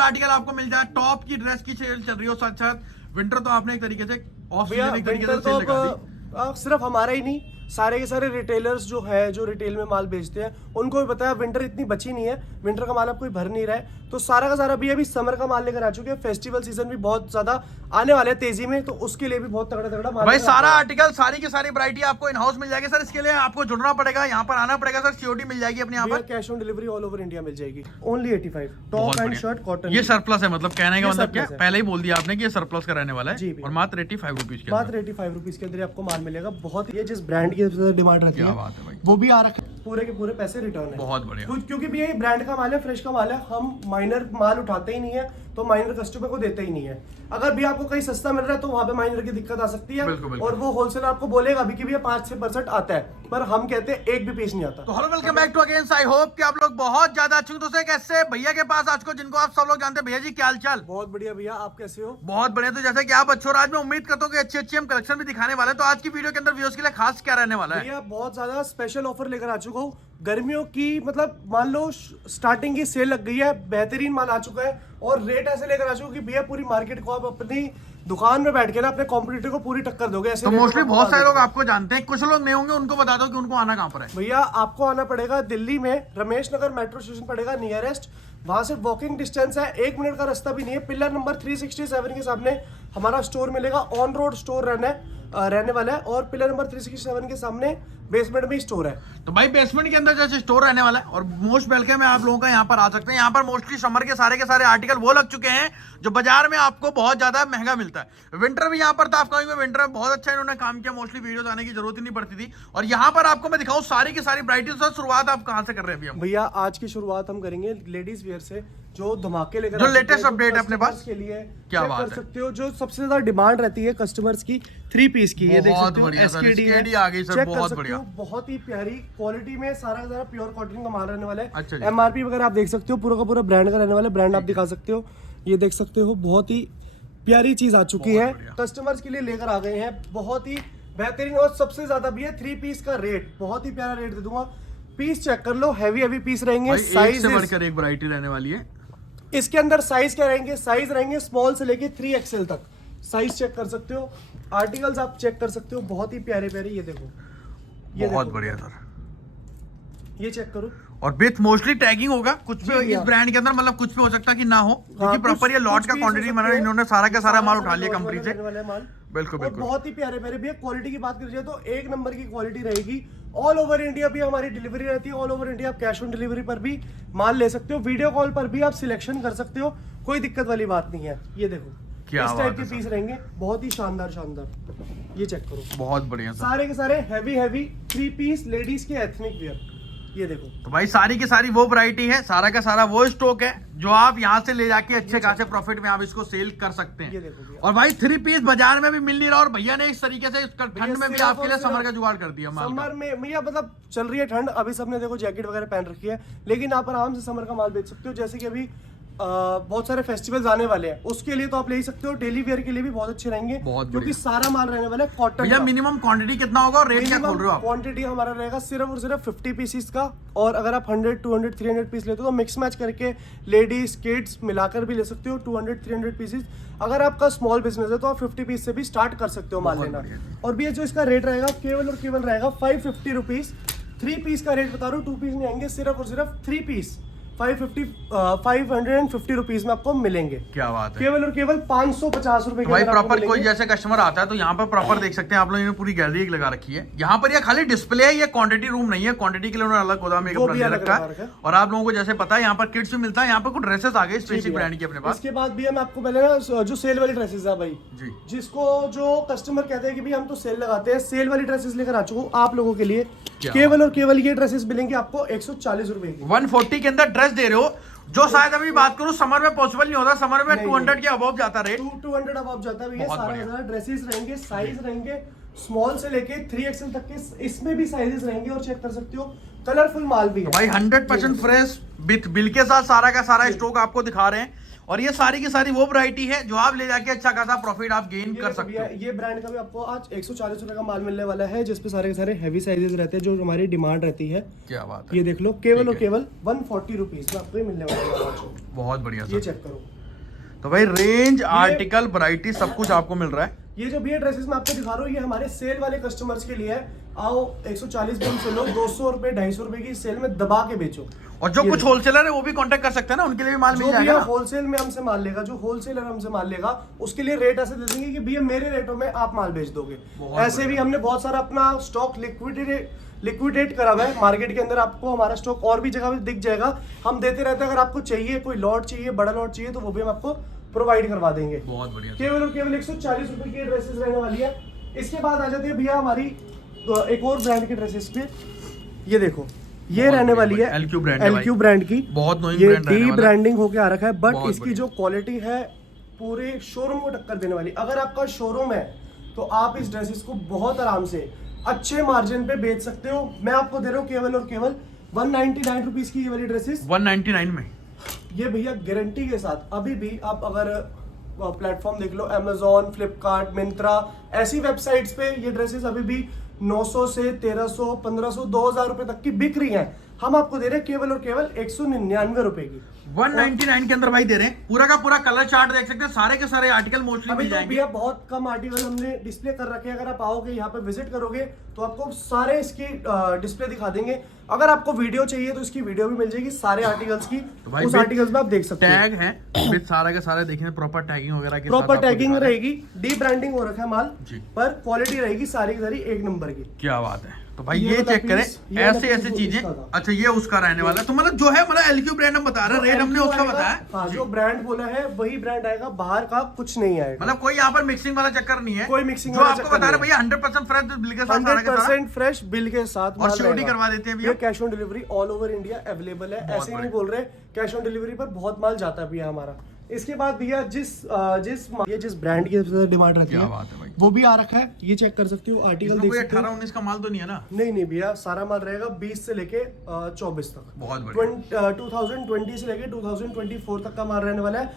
Article आपको मिल जाए, top की ड्रेस की सेल चल रही हो, साथ साथ विंटर तो आपने एक तरीके से ऑफ सीजन एक तरीके से सेल लगा दी। सिर्फ हमारा ही नहीं, सारे के सारे रिटेलर्स जो है, जो रिटेल में माल बेचते हैं, उनको भी पता है विंटर इतनी बची नहीं है, विंटर का माल अब कोई भर नहीं रहा है, तो सारा का सारा भी अभी समर का माल लेकर आ चुके हैं। फेस्टिवल सीजन भी बहुत ज्यादा आने वाले हैं तेजी में, तो उसके लिए भी बहुत तगड़ा तगड़ा माल भाई सारा आर्टिकल, सारी की सारी वैरायटी आपको इन हाउस मिल जाएगी सर। इसके लिए आपको जुड़ना पड़ेगा, यहाँ पर आना पड़ेगा सर। सीओडी मिल जाएगी अपने यहाँ पर, cash on delivery all over India मिल जाएगी। Only 85 top and shirt cotton. ये सरप्लस है, मतलब कहने का मतलब क्या, पहले ही बोल दिया आपने कि ये सरप्लस का रहने वाला है। और मात्र 85 रुपीज के, मात्र 85 रुपीज के अंदर आपको माल मिलेगा। बहुत ये जिस ब्रांड की सबसे ज्यादा डिमांड रहती है वो भी आ रखा है, पूरे के पूरे पैसे रिटर्न है। बहुत बढ़िया, क्योंकि भैया ये ब्रांड का माल है, फ्रेश का माल है, हम माइनर माल उठाते ही नहीं है, तो माइनर कस्टमर को देते ही नहीं है। अगर भी आपको कहीं सस्ता मिल रहा है तो वहां पे माइनर की दिक्कत आ सकती है, और वो होलसेलर आपको बोलेगा भी कि भैया 5-6% आता है, पर हम कहते हैं एक भी पीस नहीं आता। तो hello, welcome back to again. I hope कि आप लोग बहुत ज्यादा अच्छे हो। तो कैसे भैया के पास आज को, जिनको आप सब लोग जानते हैं, भैया जी क्या हाल चाल? बहुत बढ़िया भैया, आप कैसे हो? बहुत बढ़िया। तो जैसे कि आप अच्छे हो, आज मैं उम्मीद करता हूँ कि अच्छी अच्छी हम कलेक्शन भी दिखाने वाले हैं। तो आज की वीडियो के अंदर व्यूअर्स के लिए खास क्या रहने वाला है? भैया बहुत ज्यादा स्पेशल ऑफर लेकर आ चुका हूँ गर्मियों की, मतलब मान लो स्टार्टिंग की सेल लग गई है, बेहतरीन माल आ चुका है, और रेट ऐसे लेकर आ चुका हूँ कि भैया पूरी मार्केट को आप अपनी दुकान में बैठ के ना अपने कॉम्पिटिटर को पूरी टक्कर दोगे। ऐसे तो मोस्टली बहुत सारे लोग आपको जानते हैं, कुछ लोग नहीं होंगे, उनको बता दो कि उनको आना कहाँ पर है। भैया आपको आना पड़ेगा दिल्ली में, रमेश नगर मेट्रो स्टेशन पड़ेगा नियरेस्ट, वहां से वॉकिंग डिस्टेंस है, 1 मिनट का रास्ता भी नहीं है। पिलर नंबर 367 के सामने हमारा स्टोर मिलेगा, ऑन रोड स्टोर रहने वाला है, और पिलर नंबर 367 के सामने बेसमेंट में स्टोर है। तो भाई बेसमेंट के अंदर जैसे स्टोर रहने वाला है, और मोस्ट वेलकम है आप लोगों का, यहाँ पर आ सकते हैं। यहाँ पर मोस्टली समर के सारे आर्टिकल वो लग चुके हैं जो बाजार में आपको बहुत ज्यादा महंगा मिलता है। विंटर भी यहाँ पर था, आप कहेंगे विंटर में बहुत अच्छा इन्होंने काम किया, मोस्टली वीडियोस आने की जरूरत ही नहीं पड़ती थी। और यहाँ पर आपको मैं दिखाऊं सारी की सारी वैरायटी। शुरुआत आप कहाँ से कर रहे हैं भैया? आज की शुरुआत हम करेंगे लेडीज वेयर से, जो धमाके लेकर, जो लेटेस्ट अपडेट है अपने पास के लिए क्या बात कर सकते हो, जो सबसे ज्यादा डिमांड रहती है कस्टमर्स की 3 पीस की। ये देख सकते हो, SKD आ गई सर, बहुत बढ़िया, बहुत ही प्यारी क्वालिटी में, सारा का सारा प्योर कॉटन का माल रहने वाला है। अच्छा, MRP वगैरह आप देख सकते हो, पूरा का पूरा ब्रांड का रहने वाला है, ब्रांड आप दिखा सकते हो, ये देख सकते हो, बहुत ही प्यारी चीज आ चुकी है, कस्टमर्स के लिए लेकर आ गए हैं, बहुत ही बेहतरीन। और सबसे ज्यादा भी है 3 पीस का रेट, बहुत ही प्यारा रेट दे दूंगा। पीस चेक कर लो, हैवी पीस रहेंगे, साइज से बढ़कर एक वैरायटी रहने वाली है। इसके अंदर साइज क्या रहेंगे? साइज रहेंगे स्मॉल से लेके 3XL तक, साइज चेक कर सकते हो, आर्टिकल्स आप चेक कर सकते हो, बहुत ही प्यारे प्यारे। ये देखो, ये बहुत बढ़िया सर, ये चेक करो, और विथ मोस्टली टैगिंग होगा, कुछ भी इस ब्रांड के अंदर, मतलब कुछ भी हो सकता है कि ना हो, क्योंकि प्रॉपर ये लॉट का क्वांटिटी बना है, इन्होंने सारा का सारा माल उठा लिया कंपनी से। बिल्कुल बिल्कुल, बहुत ही प्यारे प्यारे भैया। क्वालिटी की बात करिए तो 1 नंबर की क्वालिटी रहेगी। ऑल ओवर इंडिया भी हमारी डिलीवरी रहती है, ऑल ओवर इंडिया आप कैश ऑन डिलीवरी पर भी माल ले सकते हो, वीडियो कॉल पर भी आप सिलेक्शन कर सकते हो, कोई दिक्कत वाली बात नहीं है। ये देखो, इस टाइप के पीस रहेंगे, बहुत ही शानदार। ये चेक करो, बहुत बढ़िया, सारे के सारे हैवी 3 पीस लेडीज के एथनिक वेयर। ये देखो, तो भाई सारी की सारी वो वैरायटी है, सारा का सारा वो स्टॉक है जो आप यहाँ से ले जाके अच्छे खासे प्रॉफिट में आप इसको सेल कर सकते हैं। ये देखो, और भाई 3 पीस बाजार में भी मिल नहीं रहा, और भैया ने इस तरीके से ठंड में भी आपके लिए समर का जुगाड़ कर दिया। समर में भैया मतलब चल रही है ठंड, अभी सबने देखो जैकेट वगैरह पहन रखी है, लेकिन आप आराम से समर का माल बेच सकते हो। जैसे कि अभी बहुत सारे फेस्टिवल्स आने वाले हैं, उसके लिए तो आप ले ही सकते हो, डेली वेयर के लिए भी बहुत अच्छे रहेंगे, क्योंकि सारा माल रहने वाला है कॉटन। भैया मिनिमम क्वांटिटी कितना होगा और रेट क्या खोल रहे हो आप? क्वांटिटी हमारा रहेगा सिर्फ और सिर्फ 50 पीसेस का, और अगर आप 100, 200, 300 पीस लेते हो तो मिक्स मैच करके लेडीज किड्स मिलाकर भी ले सकते हो, 200, 300 पीसेस। अगर आपका स्मॉल बिजनेस है तो आप 50 पीस से भी स्टार्ट कर सकते हो माल लेना। और भैया जो इसका रेट रहेगा केवल और केवल रहेगा 550 रुपीज। 3 पीस का रेट बता रहा हूँ, 2 पीस नहीं आएंगे, सिर्फ और सिर्फ 3 पीस 550 रुपीज में आपको मिलेंगे। क्या बात है, केवल और केवल 550 रुपए। भाई प्रॉपर कोई जैसे कस्टमर आता है तो यहाँ पर प्रॉपर देख सकते हैं आप लोगों ने, पूरी गैलरी एक लगा रखी है। यहाँ पर ये खाली डिस्प्ले है, ये क्वांटिटी रूम नहीं है, क्वांटिटी के लिए उन्होंने अलग गोदाम एक अपना दे रखा है। और आप लोगों को जैसे पता है यहाँ पर किड्स भी मिलता है, यहाँ पर कुछ ड्रेसेस आ गए स्पेशल ब्रांड की अपने पास। इसके बाद भी हम आपको पहले ना जो सेल वाली ड्रेसेस है भाई जी, जिसको जो कस्टमर कहते हैं कि भाई हम तो सेल लगाते हैं, सेल वाली ड्रेसेस लेकर आ चुका हूँ आप लोगों के लिए। केवल और केवल ये ड्रेसेस मिलेंगे आपको 140 रुपए की, 140 के अंदर ड्रेस दे रहे हो, जो शायद अभी बात करूं समर में पॉसिबल नहीं होता, समर में 200 के अबव जाता रेट, 200 अबव जाता है भैया। सारा ड्रेसेस रहेंगे, साइज रहेंगे स्मॉल से लेके 3XL तक के, इसमें भी साइजेस रहेंगे, और चेक कर सकते हो कलरफुल माल भी है भाई 100% फ्रेश विथ बिल के साथ सारा का सारा स्टॉक आपको दिखा रहे हैं। और ये सारी की सारी वो वैरायटी है जो आप ले जाके अच्छा खासा प्रॉफिट आप गेन कर सकते हो। ये ब्रांड का भी आपको आज 140 रुपए का माल मिलने वाला है, जिसपे सारे के सारे हैवी साइजेस रहते हैं जो हमारी डिमांड रहती है। क्या बात है, ये देख लो, केवल और केवल 140 रुपीज में आपको ये मिलने वाला है। बहुत बढ़िया ये सर। चेक करो, तो भाई रेंज, आर्टिकल, वैरायटी सब कुछ आपको मिल रहा है। ये जो भी ड्रेसेस मैं आपको दिखा रहा हूँ ये हमारे सेल वाले कस्टमर्स के लिए है। आओ 140 में से लो, 200 रुपए 250 रुपए की सेल में दबा के बेचो। और जो कुछ होलसेलर है वो भी कांटेक्ट कर सकते हैं ना, उनके लिए भी माल मिल जो जाएगा। भैया होलसेल में हमसे माल लेगा, जो होलसेलर हमसे माल लेगा, उसके लिए रेट ऐसे दे देंगे कि भैया मेरे रेटों में आप माल बेच दोगे। ऐसे भी हमने बहुत सारा अपना स्टॉक लिक्विडेट करा हुआ है मार्केट के अंदर। आपको हमारा स्टॉक और भी जगह पे दिख जाएगा, हम देते रहते हैं। अगर आपको चाहिए, कोई लॉट चाहिए, बड़ा लॉट चाहिए, तो वो भी हम आपको प्रोवाइड करवा देंगे। बहुत बढ़िया। केवल और केवल 140 रुपए की ड्रेसेस रहने वाली है। इसके बाद आ जाते हैं भैया हमारी एक और ब्रांड की ड्रेसेस पे। ये देखो, ये रहने वाली है LQ ब्रांड, LQ ब्रांड की। बहुत नोइंग ये ब्रांड रहने डी वाला है। ब्रांडिंग होके आ रखा है, बट बहुत इसकी जो क्वालिटी है पूरे शोरूम को टक्कर देने वाली। अगर आपका शोरूम है तो आप इस ड्रेसेस को बहुत आराम से अच्छे मार्जिन पे बेच सकते हो। मैं आपको दे रहा हूँ केवल और केवल 199 रुपीज की ये वाली ड्रेसेस। 199 में ये भैया गारंटी के साथ। अभी भी आप अगर प्लेटफॉर्म देख लो, अमेजोन, फ्लिपकार्ट, मिंत्रा, ऐसी वेबसाइट्स पे ये ड्रेसेस अभी भी 900 से 1300, 1500, 2000 रुपए तक की बिक रही हैं। हम आपको दे रहे हैं केवल और केवल 199 रुपए की। 199 के अंदर भाई दे रहे हैं। पूरा का पूरा कलर चार्ट देख सकते हैं, सारे के सारे आर्टिकल मोस्टली अभी मिल तो जाएंगे। भैया बहुत कम आर्टिकल हमने डिस्प्ले कर रखे हैं। अगर आप आओगे यहाँ पे विजिट करोगे तो आपको सारे इसकी डिस्प्ले दिखा देंगे। अगर आपको वीडियो चाहिए तो इसकी वीडियो भी मिल जाएगी सारे आर्टिकल्स की। तो भाई उस आर्टिकल्स में आप देख सकते हैं। टैग है विद सारा के सारे, देखेंगे प्रॉपर टैगिंग वगैरह के साथ प्रॉपर आपको टैगिंग दिखा रहे हैं। रहेगी, डी ब्रांडिंग हो रखा है माल जी। पर क्वालिटी रहेगी सारी की सारी एक नंबर की। क्या बात है। तो भाई ये ये वाला चेक करें, piece, ये वाला ऐसे piece ऐसे वो चीजें। इसका था। अच्छा ये उसका रहने वाला है। तो मतलब जो है मतलब LQ ब्रांड हम बता रहे हैं, रेट हमने उसका बताया। हाँ, जो ब्रांड बोला है वही ब्रांड आएगा, बाहर का कुछ नहीं आएगा। मतलब कोई यहाँ पर मिक्सिंग वाला चक्कर नहीं है। कोई मिक्सिंग जो वाला आपको चक्कर बता रहे नहीं भैया 100% फ्रेश बिल के साथ सारा का सारा। 100% फ्रेश बिल के साथ और सिक्योरिटी करवा देते हैं भैया। ये cash on delivery all over India available है। ऐसे ही नहीं बोल रहे, कैश ऑन डिलीवरी पर बहुत माल जाता है भैया हमारा। इसके बाद भैया जिस ब्रांड की सबसे ज्यादा डिमांड रहती क्या बात है भाई। वो भी आ रखा है। ये चेक कर सकते हो, आर्टिकल इसमें देख कोई सकते हो। 18-19 का माल तो नहीं है ना? नहीं भैया, सारा माल रहेगा 20 से लेके 24 तक। बहुत बढ़िया। 2020 से लेके 2024 तक का माल रहने वाला है।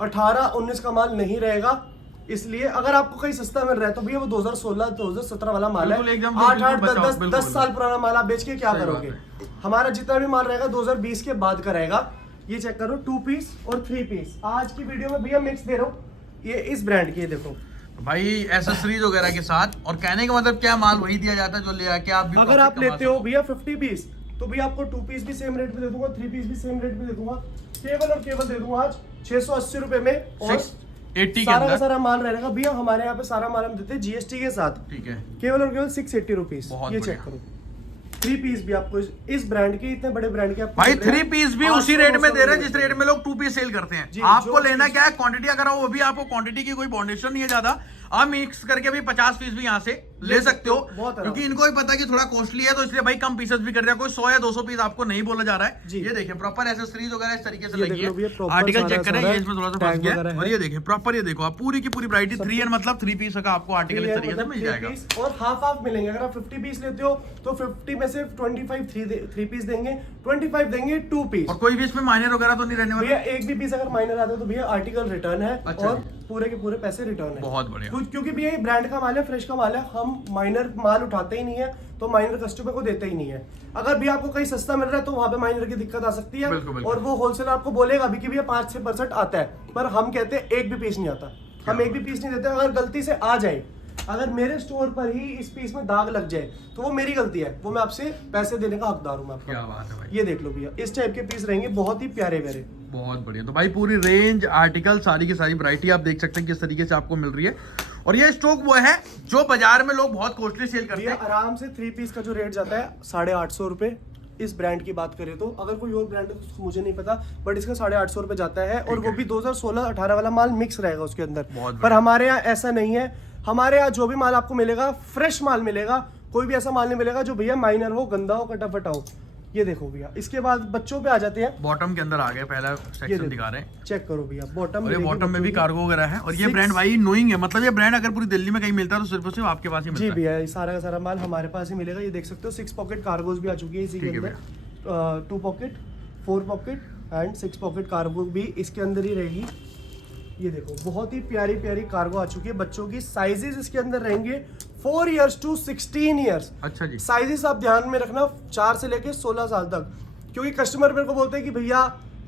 18-19 का माल नहीं रहेगा। इसलिए अगर आपको कहीं सस्ता मिल रहा है तो भैया वो 2016-2017 वाला माल है। बिल्कुल एकदम 8-8, बचाओ, 10 बिल्कुल, 10 साल पुराना माल आप बेच के क्या सही करोगे? बात हमारा जितना भी माल रहेगा 2020 के बाद का रहेगा। ये चेक करो, 2 पीस और 3 पीस। आज की वीडियो में भैया मिक्स दे रहा हूँ। ये इस ब्रांड की, ये देखो भाई एसेसरीज वगैरह के साथ। और कहने का मतलब क्या, माल वही दिया जाता है जो ले आके आप भी अगर आप लेते हो भैया 50 पीस तो भैया आपको 2 पीस भी सेम रेट में दे दूंगा, 3 पीस भी सेम रेट में दे दूंगा। केवल और केवल दे दूंगा आज 680 रुपए में। और 80 के सारा का अंदर। सारा माल रहेगा भैया हमारे यहाँ पे। सारा माल हम देते हैं GST के साथ। ठीक है। केवल और केवल 680 रुपीज। बहुत ये बढ़िया। चेक करो, 3 पीस भी आपको इस ब्रांड के, इतने बड़े ब्रांड के आपको भाई मिल रहे हैं। 3 पीस भी उसी 800 रेट में दे रहे हैं 900 जिस रेट में लोग 2 पीस सेल करते हैं। जी, आपको जो लेना चीज- क्या है, क्वांटिटी अगर हो वो भी आपको क्वांटिटी की कोई बाउंडेशन नहीं है ज्यादा। आप मिक्स करके भी 50 पीस भी यहाँ से ले सकते हो। बहुत आराम। क्योंकि इनको भी पता है कि थोड़ा कॉस्टली है, तो इसलिए भाई कम पीसेस भी कर दिया। कोई 100 या 200 पीस आपको नहीं बोला जा रहा है। जी। ये देखिए प्रॉपर एसेसरीज वगैरह इस तरीके से ये लगी देख लो भैया, है। proper आर्टिकल सारा चेक करें, सारा ये इसमें थोड़ा सा tag फंस गया वगैरह है। है। और ये देखिए प्रॉपर, ये देखो आप पूरी की पूरी वैरायटी 3N मतलब 3 पीस का आपको आर्टिकल इस तरीके से मिल जाएगा। और हाफ मिलेंगे। अगर आप 50 पीस लेते हो तो 50 में से 25 3 पीस देंगे, 25 देंगे 2 पीस। और कोई भी इसमें माइनर वगैरह तो नहीं रहने वाला। भैया एक भी पीस अगर माइनर आता है तो भैया आर्टिकल रिटर्न है। अच्छा और जी। पूरे के पूरे पैसे रिटर्न है। बहुत बढ़िया। क्योंकि भैया ये ब्रांड का माल है, फ्रेश का माल है। हम माइनर माल उठाते ही नहीं है, तो माइनर कस्टमर को देते ही नहीं है। अगर भी आपको कहीं सस्ता मिल रहा है तो वहां पे माइनर की दिक्कत आ सकती है। बिल्कुल, बिल्कुल। और वो होलसेलर आपको बोलेगा भी कि भैया 5-6% आता है, पर हम कहते हैं एक भी पीस नहीं आता। हम एक भी पीस नहीं देते। अगर गलती से आ जाए, अगर मेरे स्टोर पर ही इस पीस में दाग लग जाए तो वो मेरी गलती है। वो मैं आपसे पैसे देने का हकदार हूँ। मैं क्या आपका बात है भाई। ये देख लो भैया, इस टाइप के पीस रहेंगे, बहुत ही प्यारे प्यारे। बहुत बढ़िया। तो भाई पूरी रेंज, आर्टिकल, सारी की सारी वैरायटी आप देख सकते हैं किस तरीके से आपको मिल रही है। और ये स्टॉक वो है जो बाजार में लोग बहुत कॉस्टली सेल करते भैया हैं। आराम से 3 पीस का जो रेट जाता है 850 रुपए। इस ब्रांड की बात करें तो, अगर कोई और ब्रांड है तो मुझे नहीं पता, बट इसका 850 रुपए जाता है। और वो भी 2016-18 वाला माल मिक्स रहेगा उसके अंदर। बहुत पर हमारे यहाँ ऐसा नहीं है। हमारे यहाँ जो भी माल आपको मिलेगा फ्रेश माल मिलेगा। कोई भी ऐसा माल नहीं मिलेगा जो भैया माइनर हो, गंदा हो, कटा-फटा हो। ये देखो भैया, इसके बाद बच्चों पे आ जाते हैं। बॉटम के अंदर आ गए, पहला ये सेक्शन देखो, दिखा रहे हैं। चेक करो भैया, बॉटम और ये बॉटम में भी कार्गो वगैरह है। और ये ब्रांड भाई नोइंग है, मतलब ये ब्रांड अगर पूरी दिल्ली में कहीं मिलता है तो सिर्फ और सिर्फ आपके पास ही जी मिलता है। भैया, ये सारा का सारा माल हमारे पास ही मिलेगा। ये देख सकते हो 6 पॉकेट कार्गोज भी आ चुकी है इसी के ठीक है अंदर। 2 pocket, 4 pocket, and 6 pocket cargo भी इसके अंदर ही रहेगी। ये देखो बहुत ही प्यारी प्यारी कार्गो आ चुकी है बच्चों की। साइजेस इसके अंदर रहेंगे 4 इयर्स टू 16 इयर्स। अच्छा जी। साइजेस आप ध्यान में रखना 4 से लेके 16 साल तक, क्योंकि कस्टमर मेरे को बोलते हैं कि भैया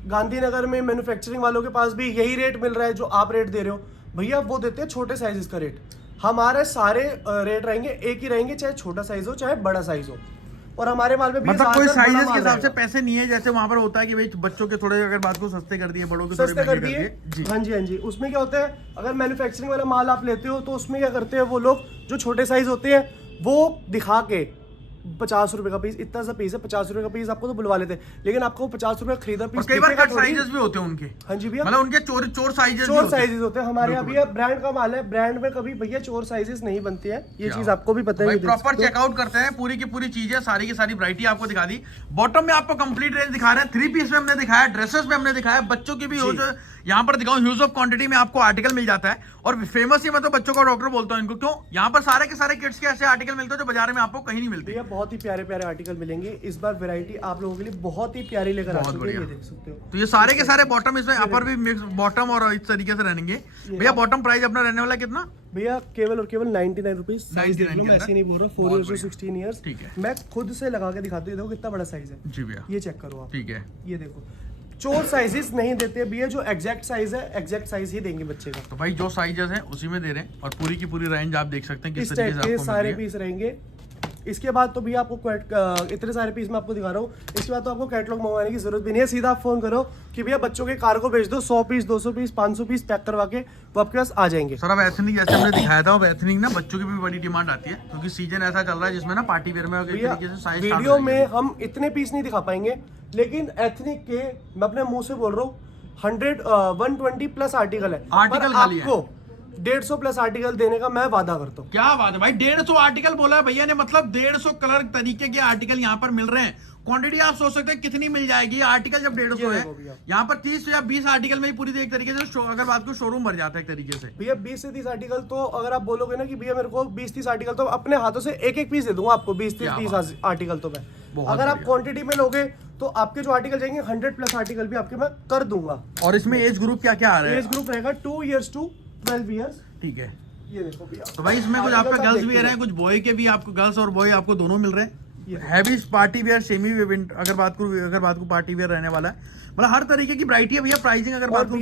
गांधीनगर में मैन्युफैक्चरिंग वालों के पास भी यही रेट मिल रहा है जो आप रेट दे रहे हो। भैया वो देते हैं छोटे साइजेस का रेट, हमारे सारे रेट रहेंगे एक ही रहेंगे, चाहे छोटा साइज हो चाहे बड़ा साइज हो। और हमारे माल में भी मतलब कोई ज़्यादातर बड़ा साइजेस के माल हिसाब से रहेगा। पैसे नहीं है, जैसे वहां पर होता है कि भाई बच्चों के थोड़े अगर बात को सस्ते कर दिए, बड़ों के थोड़े सस्ते कर महंगे दिए। जी। हाँ जी हाँ जी। उसमें क्या होता है, अगर मैन्युफैक्चरिंग वाला माल आप लेते हो तो उसमें क्या करते हैं वो लोग, जो छोटे साइज होते हैं वो दिखा के 50 रुपए का पीस, इतना सा पीस है 50 रुपए का पीस, आपको तो बुलवा लेते हैं, लेकिन आपको 50 रुपए का खरीदा और पीस कई बार दिखेगा कट थोड़ी। साइजेस भी होते हैं उनके। हाँ जी भैया, मतलब उनके चोर साइजेस चोर साइजेस होते हैं। हमारे यहाँ भैया ब्रांड का माल है, ब्रांड में कभी भैया चोर साइजेस नहीं बनते हैं, ये चीज आपको भी पता है। प्रॉपर चेकआउट करते हैं, पूरी की पूरी चीजें, सारी की सारी वैरायटी आपको दिखा दी। बॉटम में आपको कंप्लीट रेंज दिखा रहे हैं, 3 पीस में हमने दिखाया, ड्रेसेस में हमने दिखाया, बच्चों की भी हो जो यहाँ पर दिखाऊं ह्यूज ऑफ क्वांटिटी में आपको आर्टिकल मिल जाता है। और फेमस ही मैं तो बच्चों का डॉक्टर बोलता हूँ इनको, क्यों यहाँ पर सारे के सारे किड्स के ऐसे आर्टिकल मिलते हैं जो बाजार में आपको कहीं नहीं मिलते। भैया बहुत ही प्यारे प्यारे आर्टिकल मिलेंगे इस बार, वैरायटी आप लोगों के लिए बहुत ही प्यारी लेकर आ चुके हैं, ये देख सकते हो। तो ये सारे के सारे बॉटम, इसमें अपर भी मिक्स बॉटम और इस तरीके से रहेंगे। भैया बॉटम प्राइस अपना रहने वाला कितना? भैया केवल और केवल 99 रुपीज। 99 मैं ऐसे नहीं बोल रहा, 4 इयर्स टू 16 इयर्स। ठीक है। मैं खुद से लगा के दिखाती हूँ, देखो कितना बड़ा साइज है। जी भैया, ये चेक करो आप, ठीक है। ये देखो चोर साइजेस नहीं देते भैया, जो एग्जैक्ट साइज है एग्जैक्ट साइज ही देंगे बच्चे का। तो भाई जो साइजेस हैं उसी में दे रहे हैं, और पूरी की पूरी रेंज आप देख सकते हैं किस इस तरीके टाइप से के आपको सारे मिल रही है। पीस रहेंगे। इसके बाद तो भैया आपको इतने सारे पीस मैं आपको दिखा रहा हूँ, इसके बाद तो आपको कैटलॉग मंगवाने की जरूरत भी नहीं है, सीधा आप फोन करो कि भैया बच्चों के कार्गो भेज दो, 100 पीस 200 पीस 500 पीस पैक करवा के वो आपके पास आ जाएंगे। सर अब एथनिक जैसे हमने दिखाया था, अब एथनिक ना बच्चों की भी बड़ी डिमांड आती है, क्योंकि सीजन ऐसा चल रहा है जिसमें ना पार्टी वेयर में भैया तरीके से साइज वीडियो में हम इतने पीस नहीं दिखा पाएंगे, लेकिन एथनिक के मैं अपने मुंह से बोल रहा हूँ 120 प्लस आर्टिकल है। आर्टिकल पर खाली है। आपको 150 प्लस आर्टिकल देने का मैं वादा करता हूँ। क्या बात है भाई, 150 आर्टिकल बोला है भैया ने, मतलब 150 कलर तरीके के आर्टिकल यहाँ पर मिल रहे हैं। क्वांटिटी आप सोच सकते हैं कितनी मिल जाएगी, आर्टिकल जब 150 है, यहाँ पर 30 या 20 आर्टिकल में ही पूरी एक तरीके से अगर बात को शोरूम भर जाता है एक तरीके से। भैया 20 से 30 आर्टिकल तो अगर आप बोलोगे ना कि भैया मेरे को 20-30 आर्टिकल, तो अपने हाथों से एक पीस दे दूंगा आपको 20-30 आर्टिकल तो मैं। अगर आप क्वांटिटी में लोगे तो आपके जो आर्टिकल जाएंगे 100 प्लस आर्टिकल भी आपके मैं कर दूंगा। और इसमें एज ग्रुप क्या क्या आ रहा है? एज ग्रुप रहेगा 2 इयर्स टू 12 इयर्स। ठीक है। ये देखो भैया, तो भाई इसमें कुछ आपका गर्ल्स भी रहे हैं, कुछ बॉय के भी, आपको गर्ल्स और बॉय आपको दोनों मिल रहे हैं। Heavy party wear, semi wear, अगर बात को पार्टी वेयर रहने वाला है, मतलब हर तरीके की वैरायटी है भैया। प्राइसिंग अगर बात को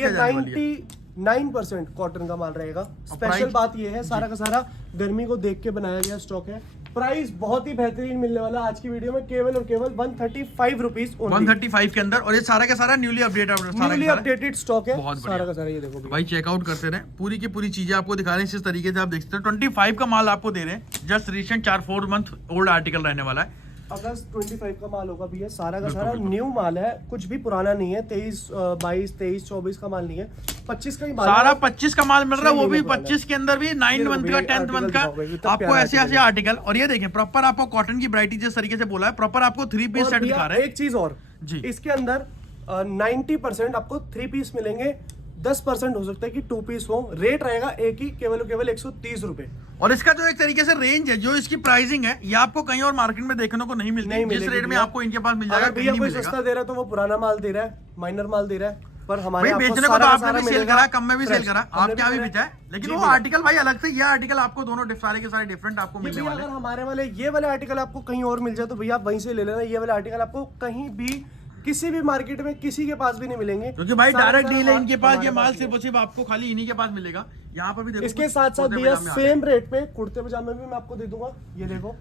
99% कॉटन का माल रहेगा। स्पेशल बात ये है, सारा का सारा गर्मी को देख के बनाया गया स्टॉक है। प्राइस बहुत ही बेहतरीन मिलने वाला आज की वीडियो में, केवल और केवल 135 रुपीज, 135 के अंदर, और ये सारा का सारा न्यूली अपडेटेड स्टॉक है। बहुत सारा का सारा ये देखो तो भाई चेकआउट करते रहे, पूरी की पूरी चीजें आपको दिखा रहे हैं इस तरीके से। आप देख सकते हैं 25 का माल आपको दे रहे हैं, just recent 4-4 month old article रहने वाला है। अगस्त 25 का माल होगा भैया, सारा का सारा न्यू माल है, कुछ भी पुराना नहीं है। 23, 22, 23, 24 का माल नहीं है, 25 का ही माल सारा है। 25 का माल मिल रहा है, वो भी 25 के अंदर भी 9 मंथ का 10th मंथ का आपको ऐसे ऐसे आर्टिकल। और ये देखें प्रॉपर आपको कॉटन की वैरायटी जिस तरीके से बोला है, प्रॉपर आपको 3 पीस सेट दिखा रहे हैं। एक चीज और जी, इसके अंदर 90% आपको 3 पीस मिलेंगे, 10% हो सकता है कि 2 पीस हो। रेट रहेगा एक ही, केवल 130 रुपए। और इसका जो एक तरीके से रेंज है, जो इसकी प्राइसिंग है, ये आपको कहीं और मार्केट में देखने को नहीं मिलती। जिस रेट में आपको इनके पास मिल जाएगा, भैया कोई सस्ता दे रहा है तो वो पुराना माल दे रहा है, माइनर माल दे रहा है, पर हमारे बेचने को तो आपने भी सेल करा, कम में भी सेल करा, आपके यहाँ भी बेचा है, लेकिन वो आर्टिकल भाई अलग से, ये आर्टिकल आपको दोनों सारे के सारे डिफरेंट आपको मिलने वाले हैं। अगर हमारे वाले ये वाले आर्टिकल आपको कहीं और मिल जाए तो भैया आप वहीं से ले लेना। ये वाले आर्टिकल आपको कहीं भी किसी भी मार्केट में किसी के पास भी नहीं मिलेंगे, क्योंकि भाई डायरेक्ट डील है इनके पास। ये माल सिर्फ और सिर्फ आपको खाली इन्हीं के पास मिलेगा। यहाँ पर भी देखो, इसके साथ साथ भैया सेम रेट पे कुर्ते पजामे भी मैं आपको दे दूंगा। ये देखो,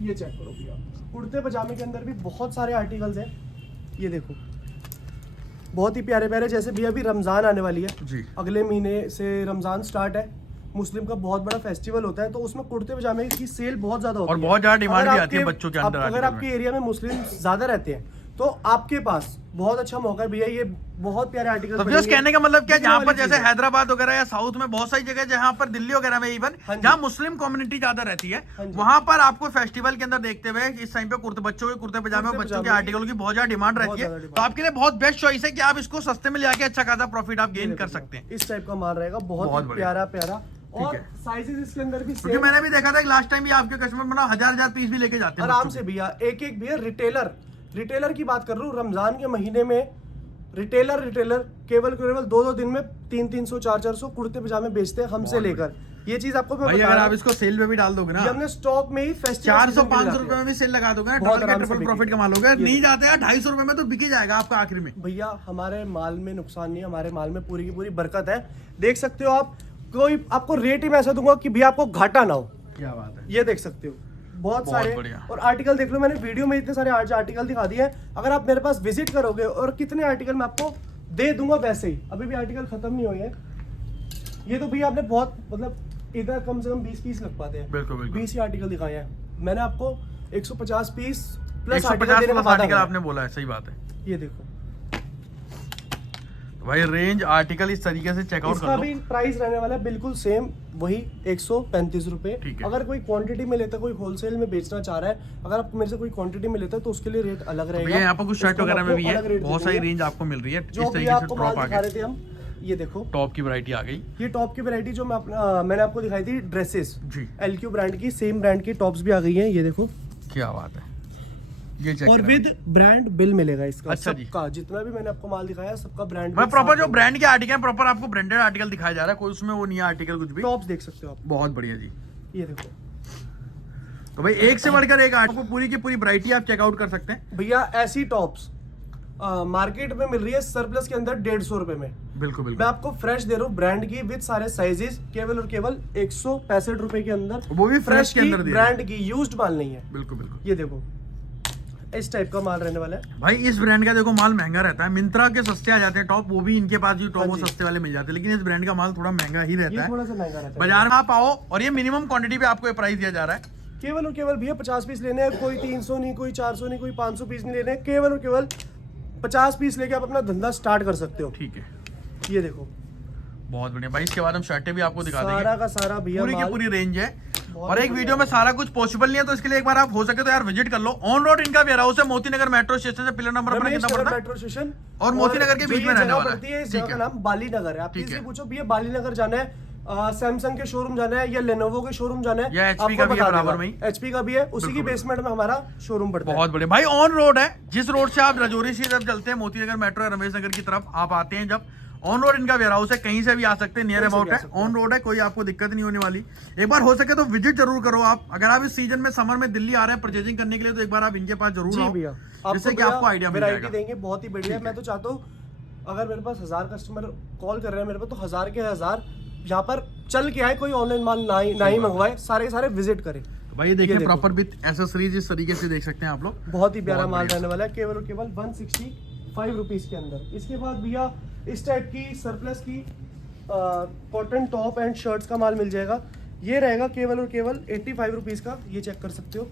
ये चेक करो भैया, कुर्ते पजामे के अंदर भी बहुत सारे आर्टिकल्स हैं। ये देखो बहुत ही प्यारे प्यारे, जैसे भैया अभी रमजान आने वाली है जी, अगले महीने से रमजान स्टार्ट है, मुस्लिम का बहुत बड़ा फेस्टिवल होता है, तो उसमें कुर्ते पजामे की सेल बहुत ज्यादा होती है और बहुत ज्यादा डिमांड भी आती है बच्चों के अंदर। अगर आपके एरिया में मुस्लिम ज्यादा रहते हैं तो आपके पास बहुत अच्छा मौका है भैया, ये बहुत प्यारे आर्टिकल। तो just कहने का मतलब क्या, जहाँ पर जैसे हैदराबाद वगैरह या साउथ में बहुत सारी जगह, जहाँ पर दिल्ली वगैरह में इवन जहाँ मुस्लिम कम्युनिटी ज्यादा रहती है, वहां पर आपको फेस्टिवल के अंदर देखते हुए इस टाइम पे बच्चों के कुर्ते पजामे और बच्चों के आर्टिकल की बहुत ज्यादा डिमांड रहती है। तो आपके लिए बहुत बेस्ट चॉइस है कि आप इसको सस्ते में लेके अच्छा खासा प्रॉफिट आप गेन कर सकते हैं। इस टाइप का माल रहेगा, बहुत प्यारा प्यारा। और साइजेस इसके अंदर भी क्योंकि मैंने भी देखा था लास्ट टाइम भी आपके कस्टमर 1000 पीस भी लेके जाते हैं आराम से भैया। एक भैया रिटेलर रिटेलर की बात कर रहा हूँ, रमजान के महीने में रिटेलर केवल 2 दिन में 300 400 कुर्ते पजामे बेचते हैं हमसे लेकर। ये चीज आपको मैं भाई बता अगर रहा आप हूँ, इसको सेल पे भी डाल दोगे ना, ये हमने स्टॉक में ही फेस्टिवल 400-500 रुपए में भी सेल लगा दोगे ना, बहुत डबल के आराम से ट्रिपल बिकेगी। प्रॉफिट कमा लोगे। नहीं जाते यार 250 रुपए में तो बिक ही जाएगा आपका आखिर में। भैया हमारे माल में नुकसान नहीं है, हमारे माल में पूरी की पूरी बरकत है। देख सकते हो आप, कोई आपको रेट ही मैं ऐसा दूंगा कि भैया आपको घाटा ना हो। क्या बात है, ये देख सकते हो बहुत सारे बढ़िया। और आर्टिकल देख लो, मैंने वीडियो में इतने सारे आर्टिकल दिखा दिए हैं। अगर आप मेरे पास विजिट करोगे और कितने आर्टिकल मैं आपको दे दूंगा वैसे ही, अभी भी आर्टिकल खत्म नहीं हुए हैं। ये तो भैया आपने बहुत मतलब इधर कम से कम 20 पीस लग पाते हैं, बिल्कुल बिल्कुल 20 ही आर्टिकल दिखाए हैं मैंने आपको। 150 पीस प्लस 150 देने का प्लस वादा आर्टिकल करा। आपने बोला है, सही बात है। ये देखो तो भाई रेंज आर्टिकल इस तरीके से चेकआउट इसका कर लो। भी प्राइस रहने वाला है बिल्कुल सेम वही 135 रुपए। ठीक है। अगर कोई क्वांटिटी में लेता है, कोई होलसेल में बेचना चाह रहा है, अगर आप मेरे से कोई क्वांटिटी में लेता है तो उसके लिए रेट अलग रहेगा। भैया यहाँ पर कुछ शर्ट उसको वगैरह में आपको भी है, अलग रेट बहुत सारी देंगे। रेंज आपको मिल रही है। जो इस भी तरीके से आपको माल टॉप आ दिखा गए, रहे थे हम, ये देखो टॉप की वैरायटी आ गई ये टॉप की वैरायटी जो मैंने आपको दिखाई थी ड्रेसेस जी। LQ ब्रांड की, सेम ब्रांड की टॉप्स भी आ गई हैं। ये देखो क्या बात है, ये चेक और करें। विद ब्रांड बिल मिलेगा इसका। अच्छा जी। सबका जितना भी मैंने आपको माल दिखाया सबका ब्रांड मैं प्रॉपर जो ब्रांड के आर्टिकल प्रॉपर आपको ब्रांडेड आर्टिकल दिखाया जा रहा है, कोई उसमें वो नहीं है आर्टिकल कुछ भी। टॉप्स देख सकते हो आप, बहुत बढ़िया जी। ये देखो तो भाई एक से बढ़कर एक आपको पूरी की पूरी वैरायटी आप चेकआउट कर सकते हैं। भैया। ऐसी टॉप्स मार्केट में मिल रही है सरप्लस के अंदर 150 रुपए में। बिल्कुल मैं बिल्कुल, आपको फ्रेश दे रहा हूँ ब्रांड की विद सारे साइजेस, केवल और केवल 165 रुपए के अंदर, वो भी फ्रेश के की, अंदर दे रहे हैं। ब्रांड की, यूज्ड माल नहीं है। बिल्कुल बिल्कुल। ये देखो इस टाइप का माल रहने वाला है। भाई इस ब्रांड का देखो माल महंगा रहता है, मिंत्रा के सस्ते आ जाते हैं टॉप, वो भी इनके पास भी टॉप हाँ वो जी। सस्ते वाले मिल जाते हैं, लेकिन इस ब्रांड का माल थोड़ा महंगा ही रहता ये है। थोड़ा सा महंगा रहता है। बाजार में आप आओ और ये मिनिमम क्वांटिटी पे आपको ये प्राइस दिया जा रहा है। केवल और केवल भैया 50 पीस लेने हैं, कोई 300 नहीं, कोई 400 नहीं, कोई 500 पीस नहीं लेने हैं। केवल और केवल 50 पीस लेके आप अपना धंधा स्टार्ट कर सकते हो। ठीक है, ये देखो बहुत बढ़िया भाई। इसके बाद हम शर्टें भी आपको दिखा सारा देंगे, का सारा भैया पूरी की माल पूरी रेंज है। बहुत और एक बढ़िया वीडियो में सारा कुछ पॉसिबल नहीं है, तो इसके लिए एक बार आप हो सके तो यार विजिट कर लो। ऑन रोड इनका वेयर हाउस है, मोती नगर मेट्रो स्टेशन से पिलर नंबर अपना रमेश कितना नगर पड़ता है? मेट्रो स्टेशन और मोती नगर के जो बीच ये में रहने जगह वाला है। पड़ती है, इस ठीक जगह है। का नाम बाली नगर है। आप ठीक किसी है। से पूछो भैया बाली नगर जाना है, सैमसंग के शोरूम जाना है या लेनोवो के शोरूम जाना है, या HP आपको का भी है बता बराबर देगा। में ही। HP का भी है, उसी की बिल्कुल। बेसमेंट में हमारा शोरूम पड़ता है। बहुत बढ़िया भाई। ऑन रोड है, जिस रोड से आप रजौरी से जब चलते हैं मोती नगर मेट्रो या रमेश नगर की तरफ आप आते हैं, जब ऑन रोड इनका वेयर हाउस है, कहीं से भी आ सकते हैं, नियर कहीं से अबाउट भी आ है, सकते हैं। ऑन रोड है, कोई आपको दिक्कत नहीं होने वाली। एक बार हो सके तो विजिट जरूर करो आप। अगर आप इस सीजन में समर में दिल्ली आ रहे हैं परचेजिंग करने के लिए, तो एक बार आप इनके पास जरूर जी आओ, भैया, जिससे कि आपको आइडिया मिल वैरायटी जाएगा। देंगे, बहुत ही बढ़िया है। मैं तो चाहता हूँ अगर मेरे पास 1000 कस्टमर कॉल कर रहे हैं मेरे पास, तो 1000 के 1000 यहाँ पर चल के आए, कोई ऑनलाइन माल ना ही मंगवाए, सारे के सारे विजिट करें। तो भाई ये देखिए प्रॉपर विथ एसेसरीज इस तरीके से देख सकते हैं आप लोग। बहुत ही प्यारा बहुत माल बढ़िया। रहने वाला है, केवल और केवल 165 रुपीज के अंदर। इसके बाद भैया इस टाइप की सरप्लस की कॉटन टॉप एंड शर्ट्स का माल मिल जाएगा। ये रहेगा केवल और केवल 85 रुपीज का, ये चेक कर सकते हो।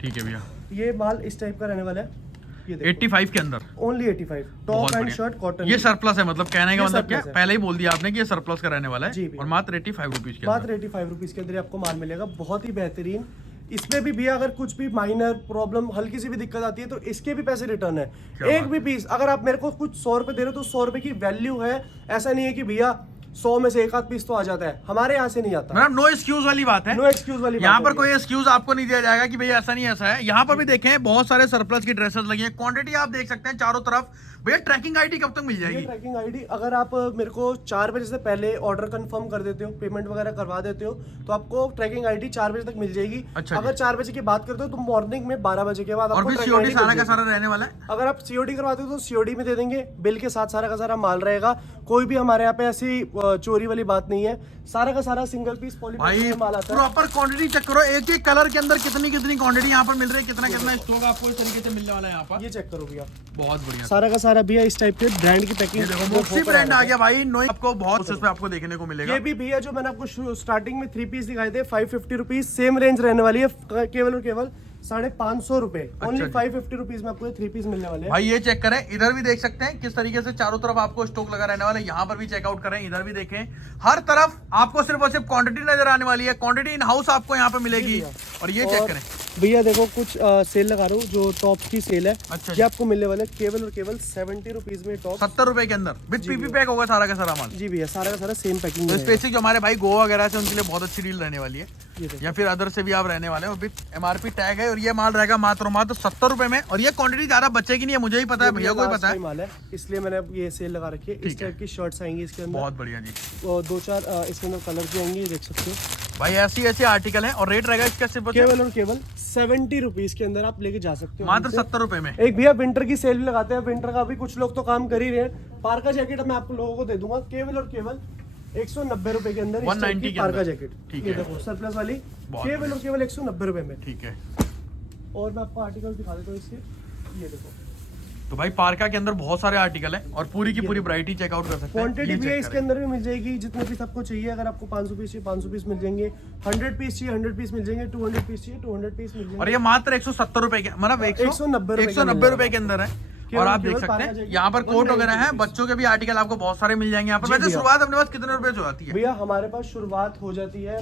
ठीक है भैया, ये माल इस टाइप का रहने वाला है। ये देखो 85 के अंदर ओनली 85 टॉप बहुत एंड बढ़िया। Shirt cotton. ये सरप्लस है, मतलब कहने का ये मतलब क्या, surplus है। पहले ही बोल दिया आपने कि ये सरप्लस का रहने वाला जी है। भैया। और मात्र 85 रुपीज के मात्र अंदर। 85 रुपीज के अंदर ही आपको माल मिलेगा, बहुत ही बेहतरीन। इसमें भी भैया अगर कुछ भी माइनर प्रॉब्लम, हल्की सी भी दिक्कत आती है, तो इसके भी पैसे रिटर्न है। क्या एक बात भी पीस अगर आप मेरे को कुछ 100 रुपए दे रहे हो तो 100 रुपए की वैल्यू है। ऐसा नहीं है कि भैया 100 में से एक आध पीस तो आ जाता है, हमारे यहाँ से नहीं आता। मतलब नो एक्सक्यूज वाली बात है। नो एक्सक्यूज वाली यहाँ बात पर है कोई एक्सक्यूज आपको नहीं दिया जाएगा कि भैया ऐसा नहीं ऐसा है। यहाँ पर भी देखें बहुत सारे सरप्लस की ड्रेसेस लगी हैं, क्वांटिटी आप देख सकते हैं चारों तरफ। भैया ट्रैकिंग आईडी कब तक मिल ये जाएगी? ट्रैकिंग आईडी अगर आप मेरे को 4 बजे से पहले ऑर्डर कंफर्म कर देते हो, पेमेंट वगैरह करवा देते हो, तो आपको ट्रैकिंग आईडी 4 बजे तक मिल जाएगी। अच्छा जी। अगर 4 बजे की बात करते हो तो मॉर्निंग में 12 बजे के बाद और आपको फिर tracking सीओडी ID सारा मिल का जाएगी। सारा रहने वाला है। अगर आप सीओडी करवाते हो तो सीओडी में दे देंगे, बिल के साथ सारा का सारा माल रहेगा। कोई भी हमारे यहाँ पे ऐसी चोरी वाली बात नहीं है, सारा का सारा सिंगल पीस भाई पॉलीमर माल आता है। प्रॉपर क्वांटिटी चेक करो, एक एक कलर के अंदर कितनी कितनी क्वांटिटी यहाँ पर मिल रही है, कितना कितना स्टॉक आपको इस तरीके से मिलने वाला है यहाँ पर। ये चेक करो भैया, बहुत बढ़िया। सारा का सारा भैया इस टाइप के ब्रांड की ये पैकिंग। देखो मोक्सी ब्रांड आ गया भाई, नो आपको बहुत उस पे आपको देखने को मिलेगा। ये भी भैया जो मैंने आपको स्टार्टिंग में 3 पीस दिखाए थे 550 रुपीज, सेम रेंज रहने वाली है, केवल और केवल 550 रुपए। ओनली जी। 550 रुपीज में आपको ये 3 पीस मिलने वाले हैं। भाई ये चेक करें, इधर भी देख सकते हैं किस तरीके से चारों तरफ आपको स्टॉक लगा रहने वाला है। यहाँ पर भी चेकआउट करें, इधर भी देखें, हर तरफ आपको सिर्फ और सिर्फ क्वांटिटी नजर आने वाली है। क्वांटिटी इन हाउस आपको यहाँ पे मिलेगी। और ये चेक करें भैया देखो कुछ सेल लगा रहा हूँ, जो टॉप की सेल है। अच्छा ये आपको मिलने वाला है केवल और केवल 70 रुपीज में टॉप। 70 रुपए के अंदर विद पीपी पैक होगा सारा का सारा माल। जी भैया, सारा का सारा सेम पैकिंग तो है। स्पेसिफिक जो हमारे भाई गोवा वगैरह से उनके लिए बहुत अच्छी डील रहने वाली है, ये देखो या फिर अदर से भी आप रहने वाले हैं। विद एमआरपी टैग है, और ये माल रहेगा मात्र 70 रुपए में। और ये क्वांटिटी ज्यादा बच्चे की नहीं है, मुझे ही पता है, भैया को ही पता है। माल है इसलिए मैंने ये सेल लगा रखी है। इस टाइप की शर्ट्स आएंगी इसके अंदर, बहुत बढ़िया जी। और 2-4 इसके अंदर कलर भी आएंगे, देख सकते हो भाई ऐसे आर्टिकल हैं। और रेट रहेगा इसका सिर्फ केवल और केवल 70 रुपीज के अंदर आप लेके जा सकते हो, मात्र 70 रुपए में। एक भैया विंटर की सेल भी लगाते हैं, विंटर का भी कुछ लोग तो काम कर ही रहे हैं। पार्का जैकेट मैं आप लोगों को दे दूंगा केवल और केवल 190 रुपए के अंदर। 190 के पार्का अंदर। जैकेट, ठीक ये है। देखो सरप्लस वाली, बहुत केवल और केवल 190 रुपए में। ठीक है। और मैं आपको आर्टिकल दिखा देता हूँ इसके, ये देखो। तो भाई पार्का के अंदर बहुत सारे आर्टिकल हैं और पूरी की पूरी वैरायटी चेकआउट कर सकते हैं। क्वांटिटी ये भी check है इसके करें। अंदर भी मिल जाएगी, जितने पीस आपको चाहिए। अगर आपको 500 पीस चाहिए 500 पीस मिल जाएंगे, 100 पीस चाहिए 100 पीस मिल जाएंगे, 200 पीस चाहिए 200 पीस मिल जाएंगे। और ये मात्र 170 रुपए के, मतलब 190 रुपए के अंदर है। और आप देख सकते हैं यहाँ पर कोट वगैरह है, बच्चों के भी आर्टिकल आपको बहुत सारे मिल जाएंगे यहाँ पर। वैसे शुरुआत अपने पास कितने रुपए से होती है भैया? हमारे पास शुरुआत हो जाती है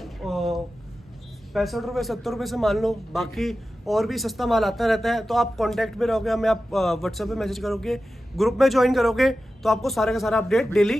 65 रुपए 70 रुपए से मान लो, बाकी और भी सस्ता माल आता रहता है। तो आप कांटेक्ट में रहोगे, हमें आप व्हाट्सएप पे मैसेज करोगे, ग्रुप में ज्वाइन करोगे, तो आपको सारा का सारा अपडेट डेली